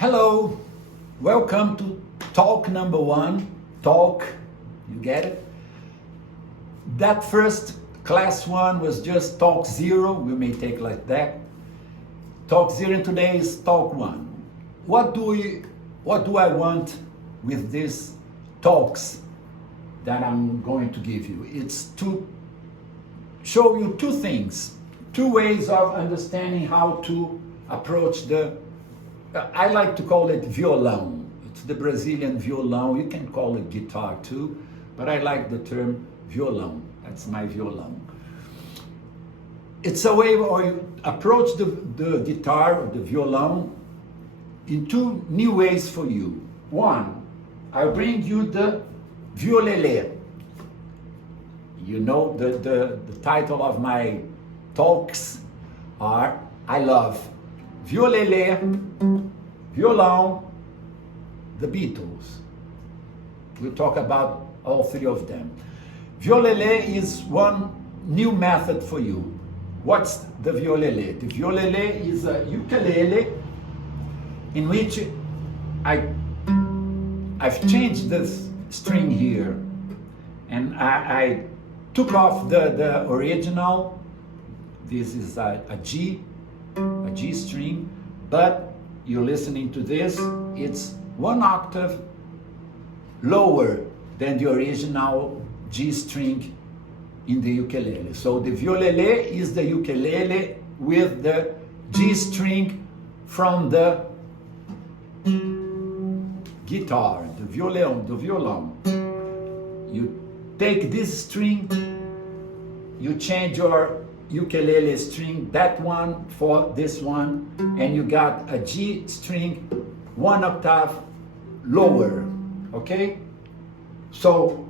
Hello, welcome to Talk number 1. Talk, you get it? That first class 1 was just Talk 0, we may take like that. Talk 0 and today is Talk 1. What do I want with these talks that I'm going to give you? It's to show you two things, two ways of understanding how to approach I like to call it violão. It's the Brazilian violão. You can call it guitar too, but I like the term violão. That's my violão. It's a way where you approach the guitar or the violão in two new ways for you. One, I'll bring you the Violelê. You know the title of my talks are I love Violelê, violão, the Beatles. We'll talk about all three of them. Violelê is one new method for you. What's the violelê? The violelê is a ukulele in which I've changed this string here, and I took off the original. This is a G string, but you're listening to this, it's one octave lower than the original G string in the ukulele. So the violelê is the ukulele with the G string from the guitar, the violão. You take this string, you change your ukulele string, that one for this one, and you got a G string one octave lower, okay? So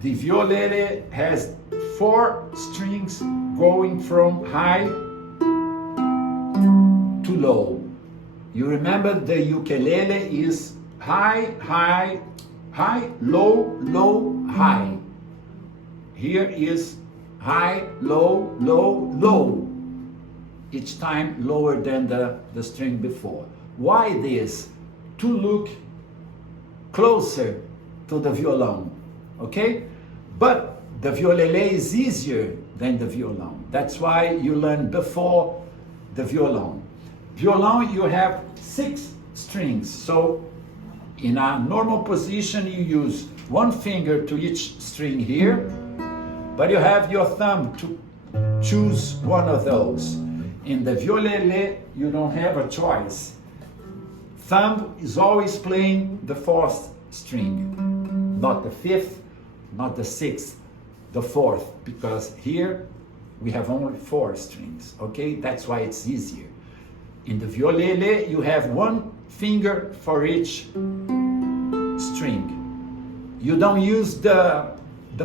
the violele has 4 strings going from high to low. You remember the ukulele is high, high, high, low, low, high. Here is high, low, low, low. Each time lower than the string before. Why this? To look closer to the violão, okay? But the violelê is easier than the violão. That's why you learn before the violão. Violão, you have 6 strings. So in a normal position, you use one finger to each string here, but you have your thumb to choose one of those. In the violelê, you don't have a choice. Thumb is always playing the 4th string, not the 5th, not the 6th, the 4th, because here we have only 4 strings, okay? That's why it's easier. In the violelê, you have one finger for each string. You don't use the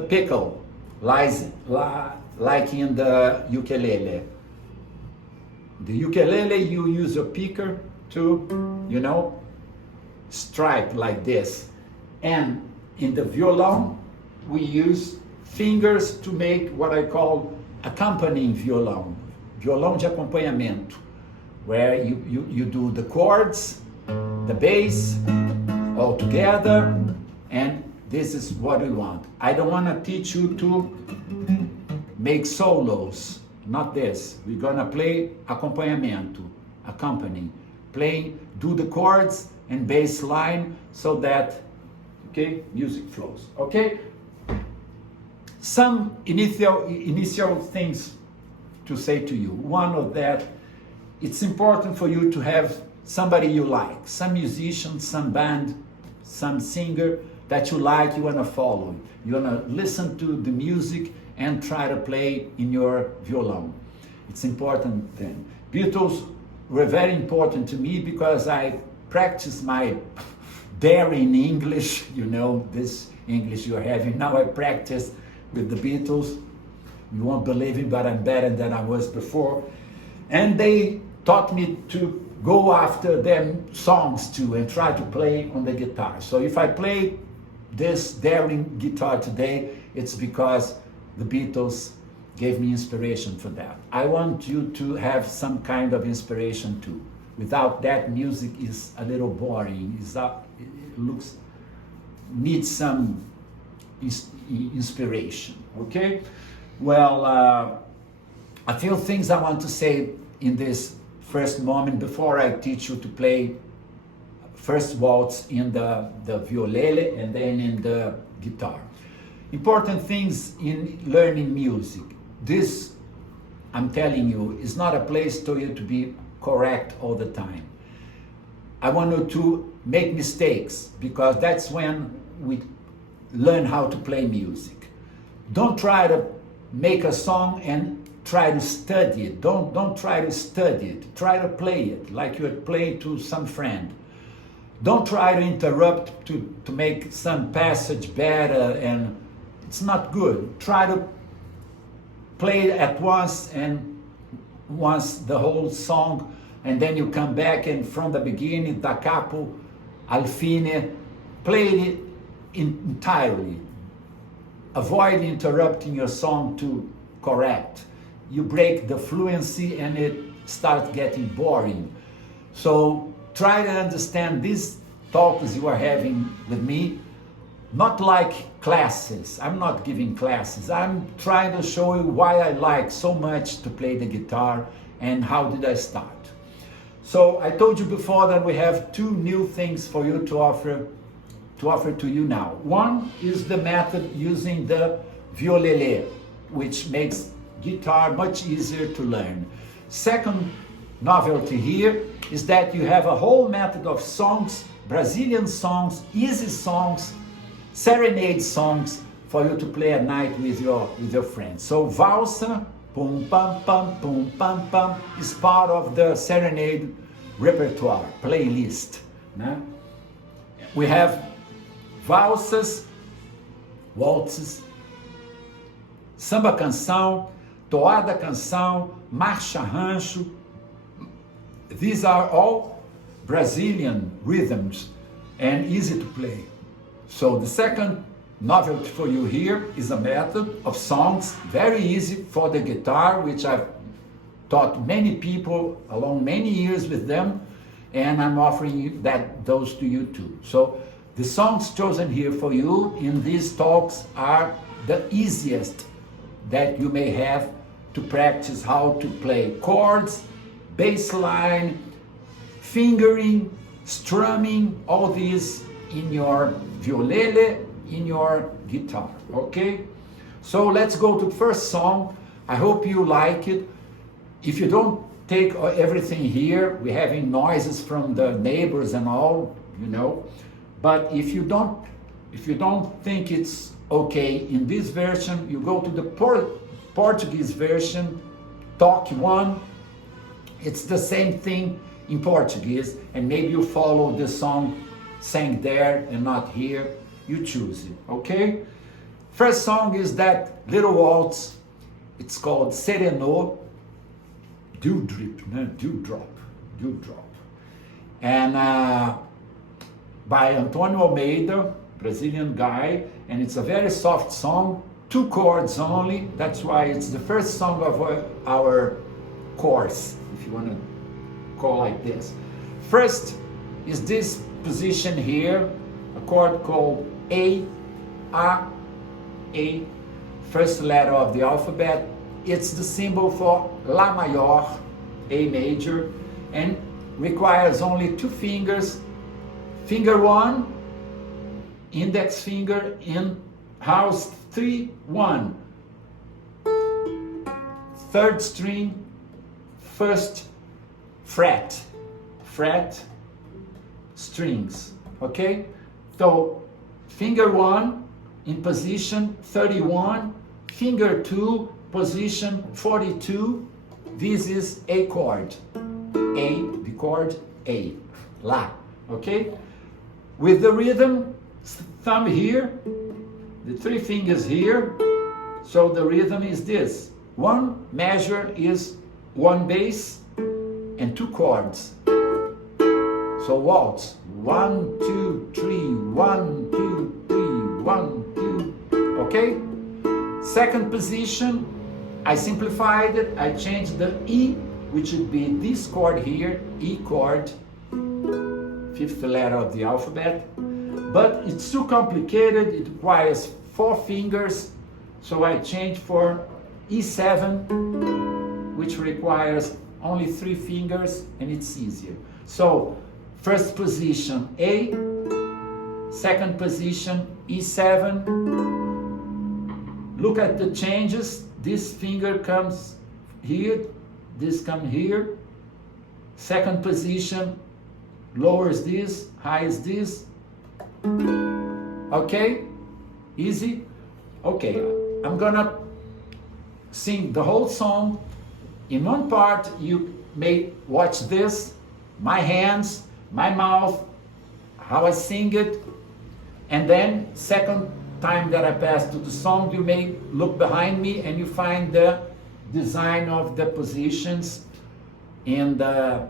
pickle, like in the ukulele. The ukulele, you use a picker to, strike like this. And in the violão, we use fingers to make what I call accompanying violão. Violão de acompanhamento, where you do the chords, the bass, all together, and this is what we want. I don't want to teach you to make solos, not this. We're gonna play acompanhamento, accompany, play, do the chords and bass line so that, okay, music flows, okay? Some initial things to say to you. One of that, it's important for you to have somebody you like, some musician, some band, some singer that you like, you want to follow. You want to listen to the music and try to play in your violão. It's important then. Beatles were very important to me because I practice my daring English, this English you're having. Now I practice with the Beatles. You won't believe it, but I'm better than I was before. And they taught me to go after them songs too and try to play on the guitar. So if I play this daring guitar today, it's because the Beatles gave me inspiration for that. I want you to have some kind of inspiration too. Without that, music is a little boring. Needs some inspiration, okay? Well, a few things I want to say in this first moment before I teach you to play first waltz in the violelê and then in the guitar. Important things in learning music. This, I'm telling you, is not a place for you to be correct all the time. I want you to make mistakes, because that's when we learn how to play music. Don't try to make a song and try to study it. Don't try to study it. Try to play it like you would play to some friend. Don't try to interrupt to make some passage better, and it's not good. Try to play at once the whole song, and then you come back and from the beginning, da capo al fine, play it entirely. Avoid interrupting your song to correct. You break the fluency and it starts getting boring. So try to understand these talks you are having with me, not like classes. I'm not giving classes. I'm trying to show you why I like so much to play the guitar and how did I start. So I told you before that we have two new things for you to offer to you now. One is the method using the violelê, which makes guitar much easier to learn. Second novelty here is that you have a whole method of songs, Brazilian songs, easy songs, serenade songs for you to play at night with your friends. So valsa, pum pam pam, is part of the serenade repertoire, playlist. Né? We have valsas, waltzes, samba canção, toada canção, marcha rancho. These are all Brazilian rhythms and easy to play. So the second novelty for you here is a method of songs, very easy for the guitar, which I've taught many people along many years with them, and I'm offering you those to you too. So the songs chosen here for you in these talks are the easiest that you may have to practice how to play chords, bass line, fingering, strumming, all these in your violelê, in your guitar, okay? So let's go to the first song. I hope you like it. If you don't take everything here, we're having noises from the neighbors and all, you know. But if you don't think it's okay in this version, you go to the Portuguese version, Tolq 1. It's the same thing in Portuguese, and maybe you follow the song sang there and not here. You choose it, okay? First song is that little waltz. It's called Serenô, dewdrop. And by Antônio Almeida, Brazilian guy, and it's a very soft song, 2 chords only. That's why it's the first song of our course, if you want to call like this. First is this position here, a chord called A, first letter of the alphabet. It's the symbol for La major, A major, and requires only 2 fingers. Finger 1, index finger in house 3, 1. 3rd string, 1st fret, strings, okay? So finger 1 in position 31, finger 2 position 42. This is A chord, the chord A, La, okay? With the rhythm, thumb here, the 3 fingers here, so the rhythm is this. 1 measure is 1 bass and 2 chords. So waltz, 1, 2, 3, 1, 2, 3, 1, 2, okay? Second position, I simplified it, I changed the E which would be this chord here, E chord, fifth letter of the alphabet. But it's too complicated, it requires 4 fingers, so I change for E7, which requires only 3 fingers, and it's easier. So, first position A, second position E7. Look at the changes. This finger comes here, this comes here. Second position, lower is this, high is this. Okay, easy. Okay, I'm gonna sing the whole song. In one part, you may watch this, my hands, my mouth, how I sing it, and then second time that I pass to the song, you may look behind me and you find the design of the positions in the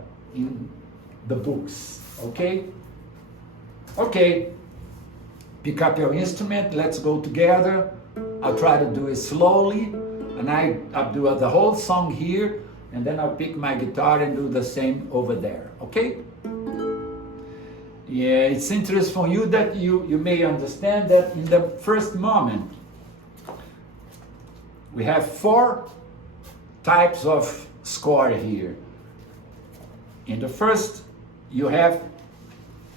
books. Okay? Okay. Pick up your instrument, let's go together. I'll try to do it slowly, and I'll do the whole song here, and then I'll pick my guitar and do the same over there, okay? Yeah, it's interesting for you that you may understand that in the first moment, we have 4 types of score here. In the first, you have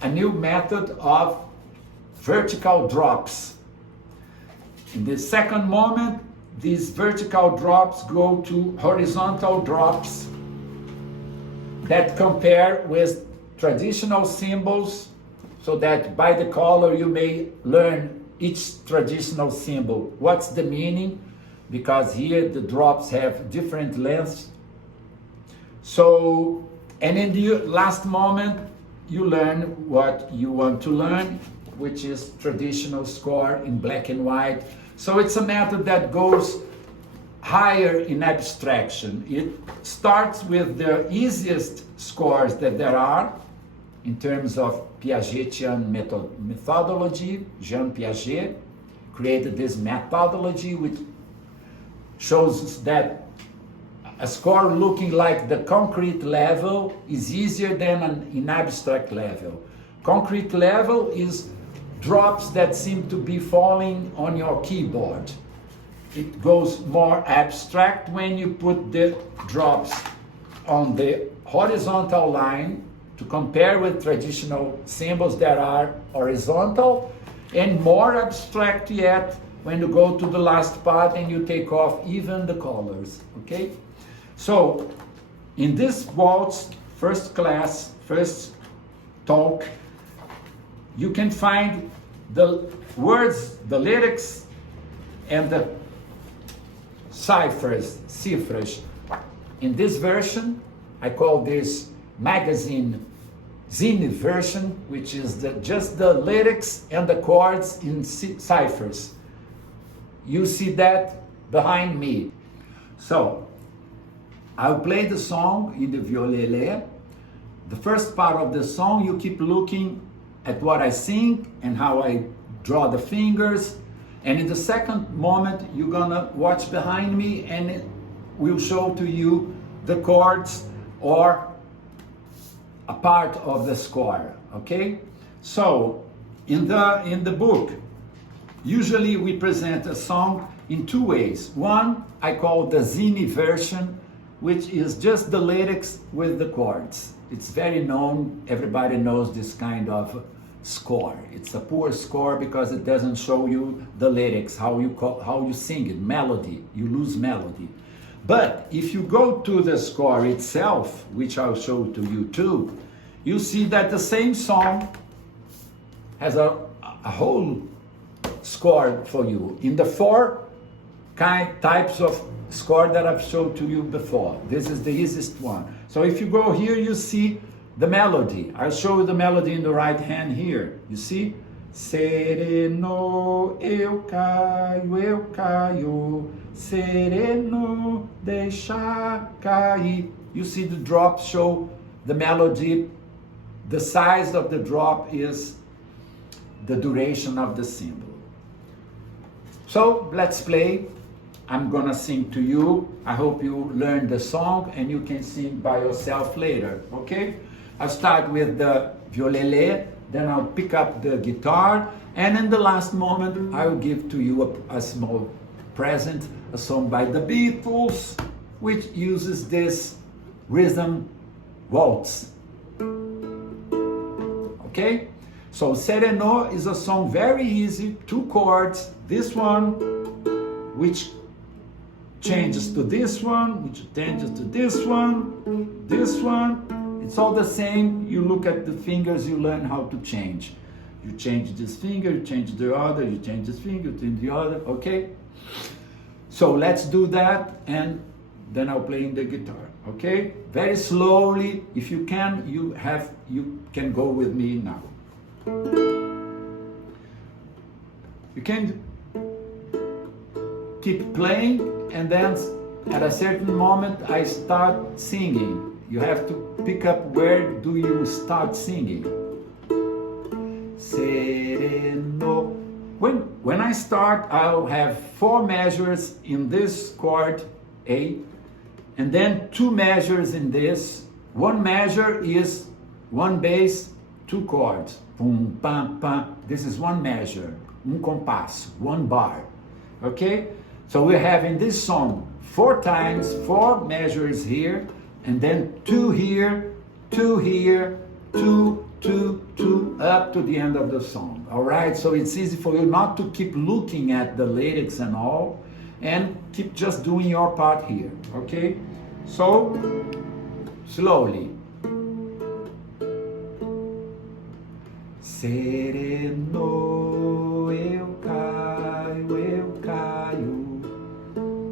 a new method of vertical drops. In the second moment, these vertical drops go to horizontal drops that compare with traditional symbols, so that by the color you may learn each traditional symbol. What's the meaning? Because here the drops have different lengths. So, and in the last moment, you learn what you want to learn, which is traditional score in black and white. So it's a method that goes higher in abstraction. It starts with the easiest scores that there are in terms of Piagetian methodology. Jean Piaget created this methodology which shows that a score looking like the concrete level is easier than an abstract level. Concrete level is drops that seem to be falling on your keyboard. It goes more abstract when you put the drops on the horizontal line to compare with traditional symbols that are horizontal, and more abstract yet when you go to the last part and you take off even the colors, okay? So, in this waltz, first class, first Tolq, you can find the words, the lyrics, and the ciphers. In this version, I call this magazine zine version, which is just the lyrics and the chords in ciphers. You see that behind me. So, I'll play the song in the Violelê. The first part of the song, you keep looking at what I sing and how I draw the fingers. And in the second moment, you're gonna watch behind me and it will show to you the chords or a part of the score, okay? So, in the book, usually we present a song in 2 ways. One, I call the zine version, which is just the lyrics with the chords. It's very known, everybody knows this kind of score. It's a poor score because it doesn't show you the lyrics, how you sing it, melody, you lose melody. But if you go to the score itself, which I'll show to you too, you see that the same song has a whole score for you in the 4 types of score that I've showed to you before. This is the easiest one. So if you go here, you see the melody. I'll show you the melody in the right hand here. You see? Serenô, eu caio, sereno, deixa cair. You see the drops show the melody. The size of the drop is the duration of the symbol. So let's play I'm gonna sing to you. I hope you learn the song and you can sing by yourself later, okay? I'll start with the Violelê, then I'll pick up the guitar, and in the last moment, I'll give to you a small present, a song by the Beatles, which uses this rhythm waltz. Okay? So Serenô is a song very easy, 2 chords, this one, which changes to this one, which changes to this one, it's all the same. You look at the fingers, you learn how to change. You change this finger, you change the other, you change this finger, you change the other, okay? So let's do that, and then I'll play in the guitar, okay? Very slowly, if you can, you can go with me now. You can keep playing, and then at a certain moment I start singing. You have to pick up where do you start singing. Serenô. When I start, I'll have 4 measures in this chord A, and then 2 measures in this. 1 measure is 1 bass, 2 chords. Pum, pam, pam. This is 1 measure, compasso, 1 bar. Okay? So we're having this song 4 times, 4 measures here, and then 2 here, 2 here, 2, 2, 2, up to the end of the song. All right? So it's easy for you not to keep looking at the lyrics and all, and keep just doing your part here. Okay? So, slowly. Serenô, eu caio.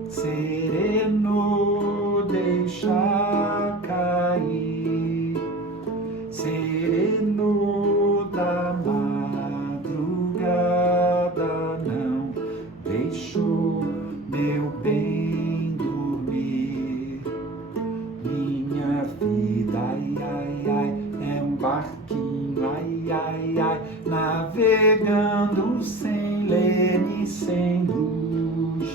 Serenô, deixa cair. Serenô da madrugada, não deixou meu bem dormir. Minha vida, ai, ai, ai, é barquinho, ai, ai, ai, navegando sem leme, sem luz.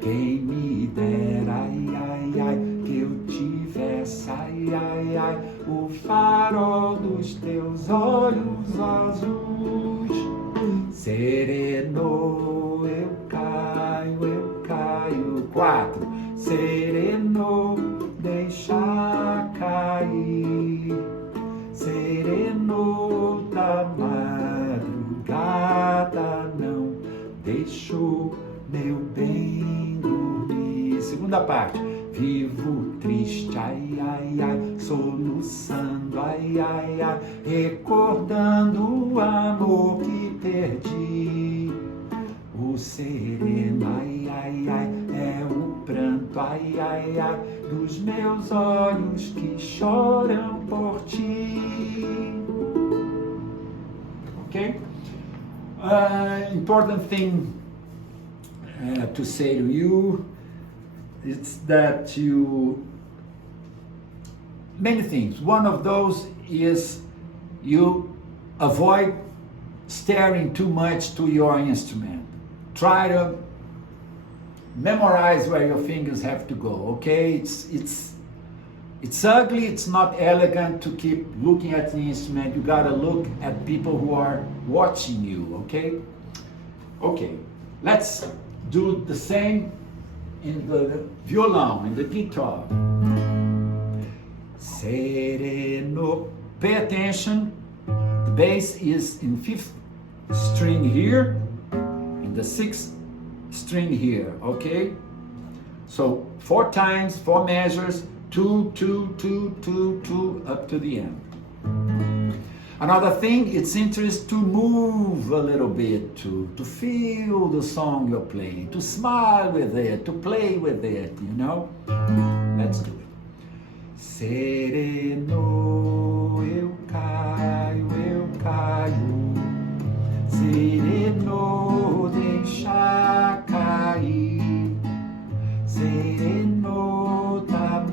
Quem me dera, ai, ai, ai, que eu tivesse, ai, ai, ai, o farol dos teus olhos azuis. Serenô, eu caio. 4. Serenô, deixa cair. Serenô da madrugada, não deixou meu bem dormir. Segunda parte. Vivo triste, ai, ai, ai, soluçando, ai, ai, ai, recordando o amor que perdi. O sereno, ai, ai, ai, é o pranto, ai, ai, ai, dos meus olhos que choram por ti. Okay? Important thing to say to you, it's that many things. One of those is you avoid staring too much to your instrument. Try to memorize where your fingers have to go, okay? It's ugly, it's not elegant to keep looking at the instrument. You gotta look at people who are watching you, okay? Okay, let's do the same in the violão, in the guitar. Serenô. Pay attention. The bass is in 5th string here, in the 6th string here, okay? So 4 times, 4 measures, 2, 2, 2, 2, 2, up to the end. Another thing, it's interesting to move a little bit, to feel the song you're playing, to smile with it, to play with it, you know? Let's do it. Serenô, eu caio. Serenô, deixa cair. Serenô da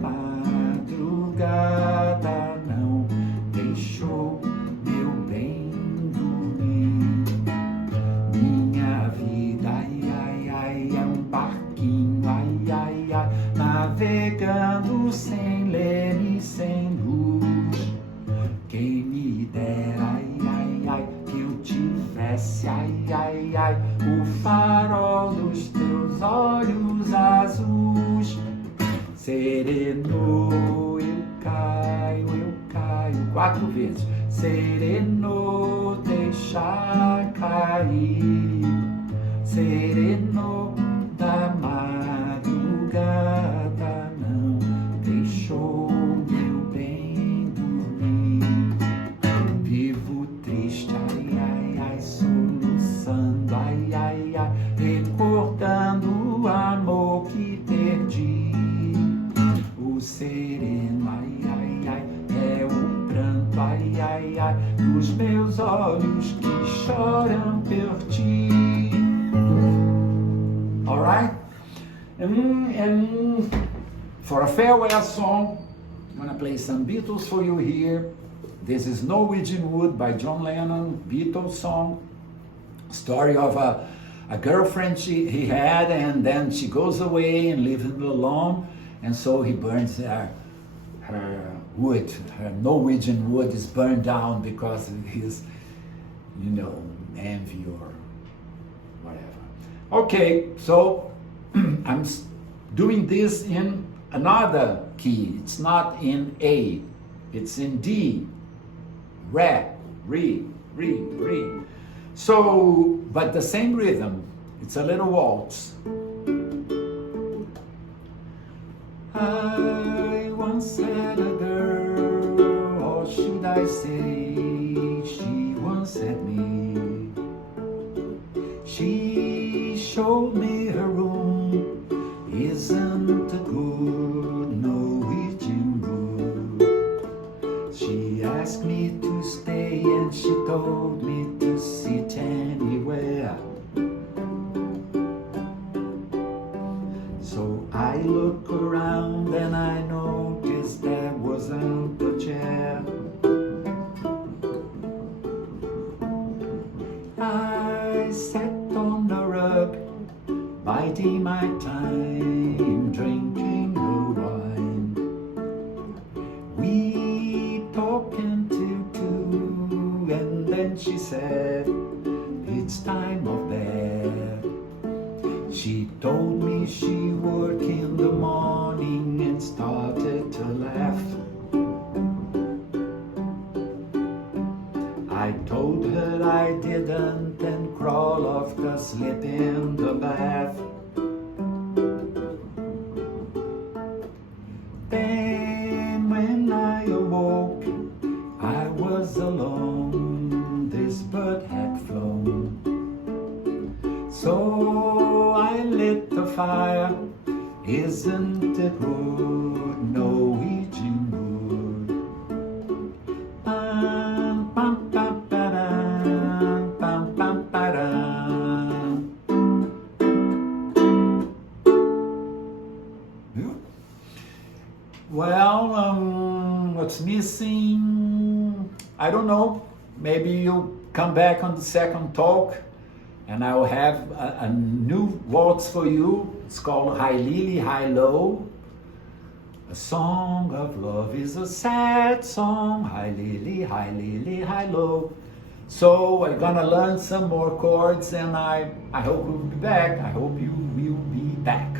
madrugada, não deixou meu bem dormir. Minha vida, ai, ai, ai, é barquinho. dera, ai, ai, ai, que eu tivesse, ai, ai, ai, o farol dos teus olhos azuis. Serenô, eu caio, 4 vezes. Serenô, deixa cair. Serenô da madrugada, não deixou meu bem dormir. Vivo triste, ai, ai, ai, soluçando, ai, ai, ai, recordando o amor que perdi. O sereno, ai, ai, ai, é o pranto, ai, ai, ai, dos meus olhos que choram por ti. Alright? And for a farewell song, I'm gonna play some Beatles for you here. This is Norwegian Wood by John Lennon, Beatles song. Story of a girlfriend he had, and then she goes away and leaves him alone, and so he burns her wood. Her Norwegian wood is burned down because of his, envy or whatever. Okay, so I'm doing this in another key. It's not in A, it's in D. Re, re. So, but the same rhythm. It's a little waltz. I once had a girl, or should I say, she once had me. She showed me her room, isn't a good Norwegian wood. She asked me to stay and she told me to sit anywhere. So I look around and I noticed there wasn't a chair. I sat on the rug, biding my time, drinking her wine. We talked until 2, and then she said, it's time of bed. She told me she worked in the morning and started to laugh. I told her I didn't and crawl off to sleep in the bath. Then when I awoke, I was alone, this bird had flown. So I lit the fire, isn't it good Norwegian wood? Pam, pam, pam, pa-dam, pam, pam, pa-dam. Well, what's missing? I don't know. Maybe you'll come back on the second talk and I will have a new waltz for you. It's called High Lily, High Low. A song of love is a sad song. High Lily, High Low. So we're gonna learn some more chords and I hope we'll be back. I hope you will be back.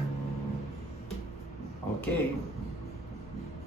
Okay.